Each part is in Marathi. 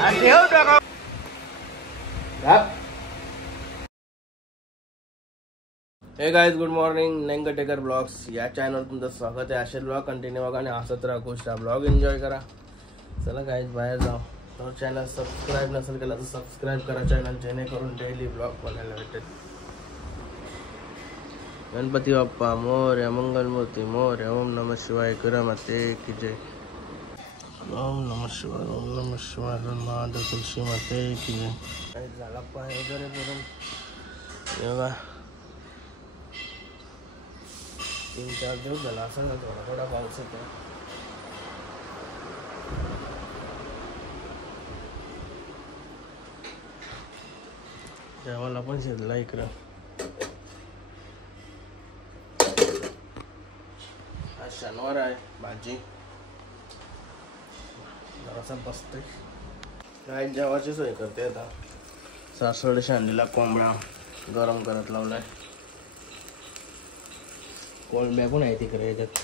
हे guys, good morning. Nengtekar blogs या चॅनल तुमचं स्वागत आहे. असे ब्लॉग कंटिन्यू बघा आणि हसत राहा, खुश राहा, ब्लॉग एन्जॉय करा. चला गाइस, बाहेर जाऊ. तर चॅनल सबस्क्राईब नसेल केला तर सबस्क्राईब करा चॅनल, जेणेकरून डेली ब्लॉग बघायला भेटेल. गणपती बाप्पा मोरया, मंगलमूर्ती मोरया. ओम नमः शिवाय. करमते की जय. ओम नमः शिवाय. ओम नमः शिवाय. महादेव तुलसी माते की जय. झाला पाय वगैरे करून योगा 3-4 दिवस झाला असं ना, थोडा पाऊस येतो. जेवायला पण शिजला इकडं. आज शनिवार आहे. भाजी जरासा बसते काय जेवायची सोय करते. आता सासवडे शांडीला कोंबडा गरम करत लावलाय. कोलंब्या पण आहे तिकडे याच्यात.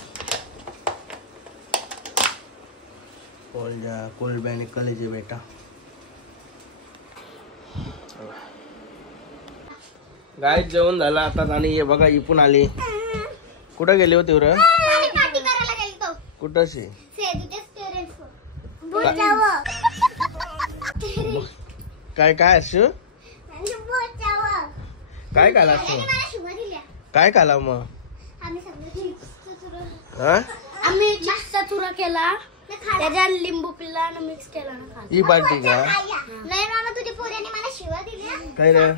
कोलंब्या आणि कलेजी बेटा. गाय जेवण झालं आता. आणि हे बघा इपून आली. कुठं गेली होती रे? कुठं काय काय असं काय काला असं काय काला मग आम्ही चिप्सचा चुरा केला, त्याच्यात लिंबू पिल्ला आणि मिक्स केला ना खाली. ही पार्टी का? नाही मामा, तुझ्या पोराने मला शिवा दिल्या. काय रे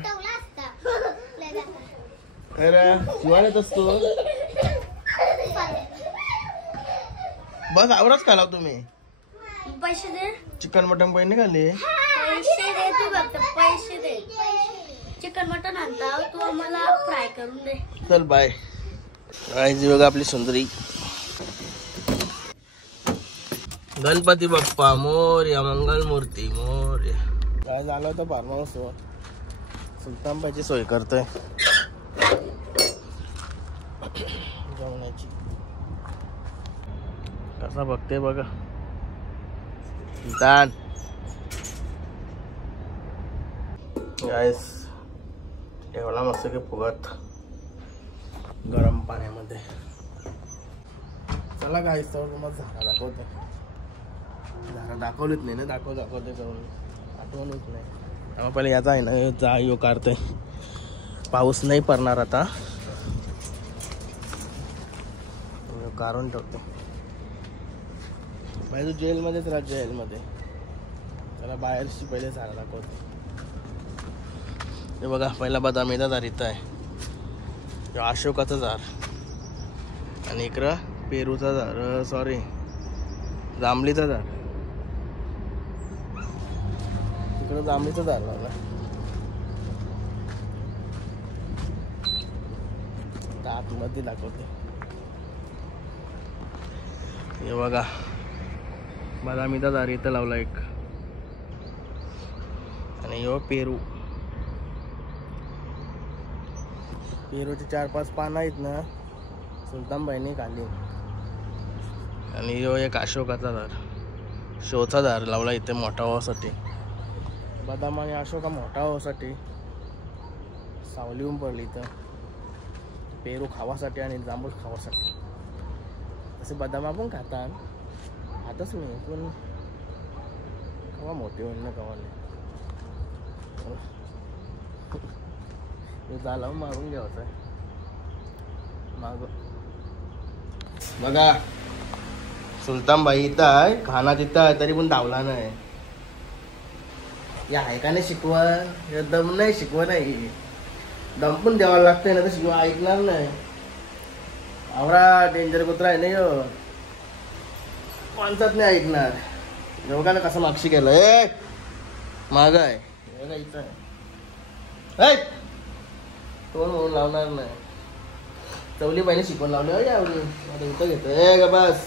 काय रे शिवाय येत असतो. बस आवरच खाला तुम्ही. पैसे दे. चिकन मटन पहिने खाल्ले. पैसे दे तू, फक्त पैसे दे. चिकन मटन आणता तू, आम्हाला फ्राय करून दे. चल बाय. आईची बघा आपली सुंदरी. गणपती बाप्पा मोरया, मंगलमूर्ती मोरया. काय झालं होतं फार्म हाऊस वर सुलतानबाईची सोय करतोय जेवणाची. कसा बघते बघा सुलतान. गाइस ठेवला मस्त की फुगत गरम पाण्यामध्ये. चला गाइस, तर तुम्हाला झाडा दाखवतो. झाडा दाखवलीच नाही ना. दाखवते करून आठवणच नाही. त्यामुळे पहिले याचा आहे ना, जा यो काढते. पाऊस नाही पडणार आता, काढून ठेवतो. तू जेलमध्येच राहा, जेलमध्ये. त्याला बाहेरची पहिले झाडा दाखवतो. हे बघा, पहिला बदामीचा झाड इथं आहे. अशोकाचं झाड. आणि इकडं पेरूचा झाड, सॉरी जांभळीचा झाड. तिकडं जांभळीचं झाड लावलं. आतमध्ये दाखवते. हे बघा, बदामीचा झाड इथं लावला एक. आणि यो पेरू. पेरूची 4-5 पानं आहेत ना, सुलतानबाईंनी खाल्ली. आणि यो एक अशोकाचा झाड, शोचा झाड लावला इथे मोठा व्हासाठी. बदाम आणि अशोका मोठा व्हासाठी सावली येऊन पडली इथं. पेरू खावासाठी आणि जांभूळ खावासाठी. तसे बदाम पण खातच मी, पण कवा मोठे होईल ना कवा नाही. झाला मारून घ्यायचं आहे माग. बघा सुलतानबाई इथं आहे, खाना तिथं आहे, तरी पण धावला नाही. या आहे का नाही शिकवा, दम नाही शिकवा नाही. दम पण द्यावा लागतंय ना, तर शिकवा ऐकणार नाही. आवरा डेंजर कुत्रा आहे नाही हो, कोणताच नाही ऐकणार. योगा ना कसं मागशी गेलं. माग आहे इथं आहे. तोंड म्हणून लावणार नाही. चवली पाहिजे शिकवून लावली. यावली आता इथं घेतो. ग बस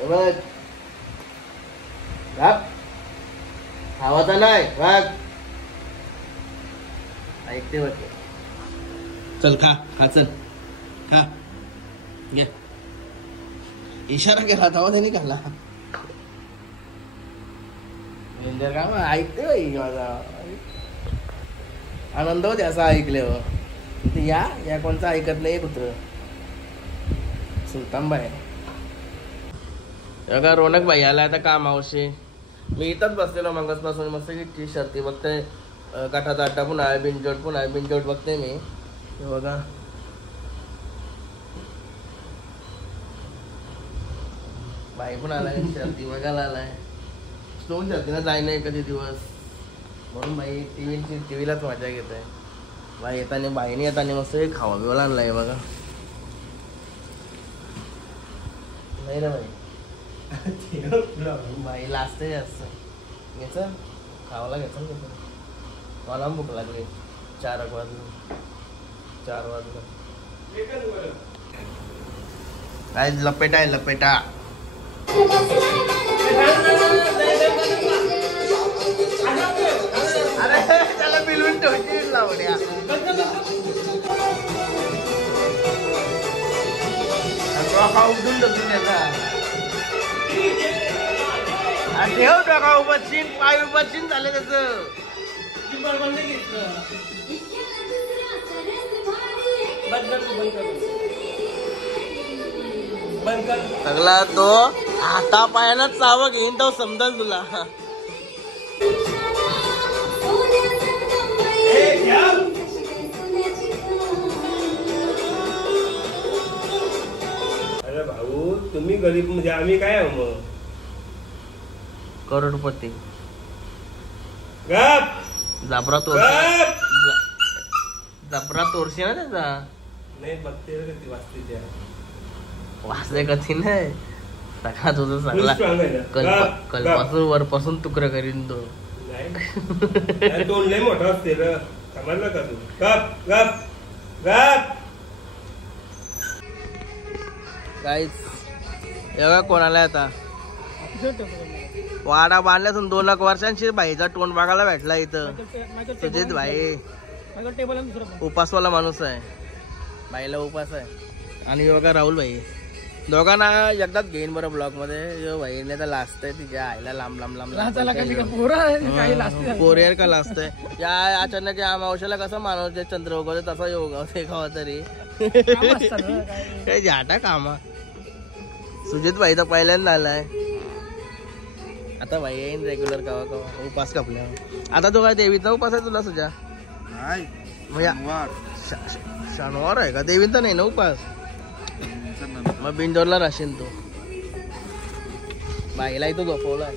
बघ, खावाचा नाही वाघ. ऐकते बघ. चल खा खा, चल खा घे. इशारा केला तेव्हा त्यांनी खाल्ला. डेंजर काम ऐकते बाई माझा आनंद होते असं ऐकल्यावर. या कोणचं ऐकत नाही कुत्र सुलतानबाई. बघा रोनक भाई आला आता कामावशी. मी इथंच बसलेलो मंगसपासून मस्त टी शर्टी बघते. काठाचा अड्डा पण आहे, बिनजोड पण आहे. बिनजोड बघते मी. हे बघा भाई पण आलाय शर्ती बघायला आलाय. स्टोन शर्तीला जाय नाही कधी दिवस म्हणून भाई टीव्हीलाच मजा घेत आहे. भाई येताना बाईने येताना मस्त खावा बिवाला आणलाय बघा. नाही रे भाई लाजते जास्त. घ्यायचं खावाला घ्यायचं मला भूक लागली. 4 वाजले काय लपेटा आहे लपेटा. अरे त्याला बिलून ठेवची लावड्या. उठून ठेव टाका उभचिन पाय उभचिन झाले त्याचं. सगळा तो हाता पायानं चावं घेईन तो समजल तुला. अरे भाऊ तुम्ही गरीब म्हणजे आम्ही काय आहो मग करोडपती. गप जबरा तोरशी ना त्याचा. नाही बघते ती वाचते त्या वाचले कधी नाही. सगळा तुझं Full सगळा strong आहे ना. कलपासून वरपासून तुकडं करीन तो. नाही तोंड लय मोठा असते र समजलं का तू. गप गप गप. काहीच एवढा कोणाला आता वाडा बांधल्यातून 2 लाख वर्षांची भाईचा तोंड बघायला भेटला इथं. सुजित भाई उपासवाला माणूस आहे. बाईला उपास आहे. आणि बघा राहुल भाई दोघांना एकदाच घेईन बरं ब्लॉक मध्ये. भाईने तर लाजतंय तिच्या आईला लांब लांब लांब कोरियर का लाजतंय. या अचानक या मावशाला कसं मानवते चंद्र उगवते तसा योग खावा तरी काही झाटा कामा. सुजित भाई तर पहिल्यांदा आलाय. आता भाई येईन रेग्युलर कावा कावा उपास कापल्या. आता तो काय देवीचा उपास आहे तुला सुजा. शनिवार आहे का देवींचा नाही ना उपास. मग बिंदोरला राशीन तू. बाईला इथं झोपवला.